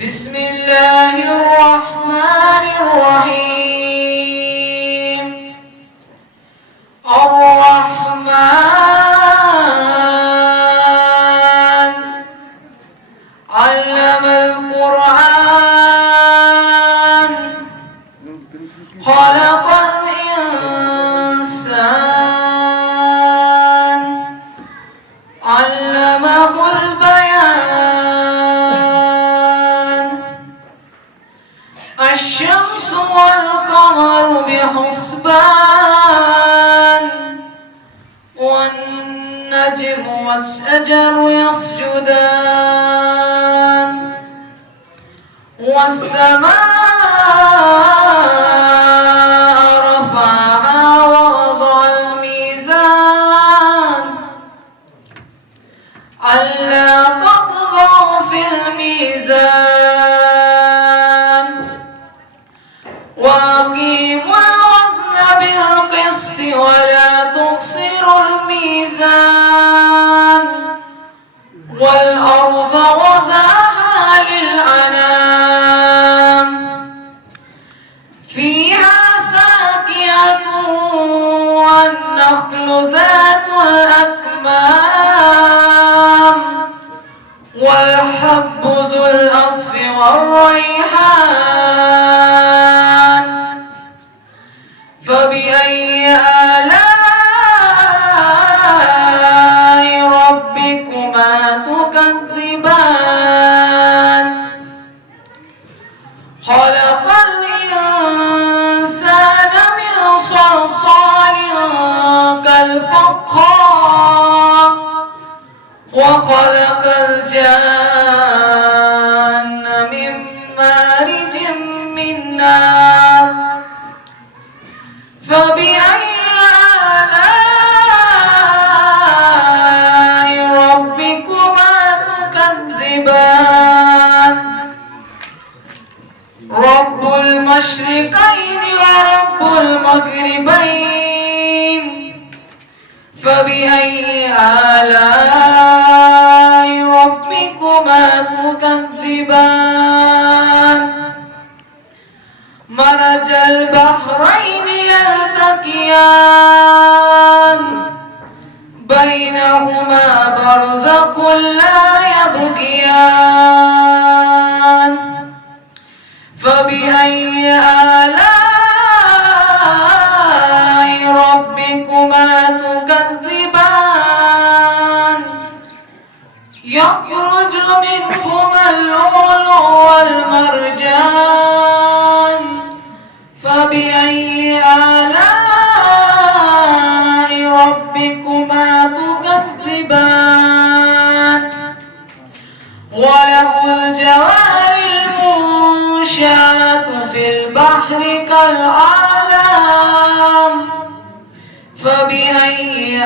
بسم الله الرحمن الرحيم. الرحمن علم القرآن خلق الإنسان علمه البيان. الشمس والقمر بحسبان والنجم والشجر يسجدان والسماء رفعها ووضع الميزان ألا تطغوا في الميزان وأقيموا الوزن بالقسط ولا تخسروا الميزان والأرض وزعها للأنام فيها فاكهة والنخل ذات الأكمام والحب ذو الأصف والريحان. فبأي آلاء ربكما تكذبان. خلق الإنسان من صلصال كالفخار وخلق الجان من مارج من نار. فبأي آلاء ربكما تكذبان. رب المشرقين ورب المغربين. فبأي آلاء ربكما تكذبان. مرج البحرين يلتقيان بينهما برزخ لا يبغيان. فبأي آلاء ربكما تكذبان. يخرج منهما اللؤلؤ والمرجان. فبأي آلاء ربكما تكذبان. وله الجوار المنشآت في البحر كالأعلام. فبأي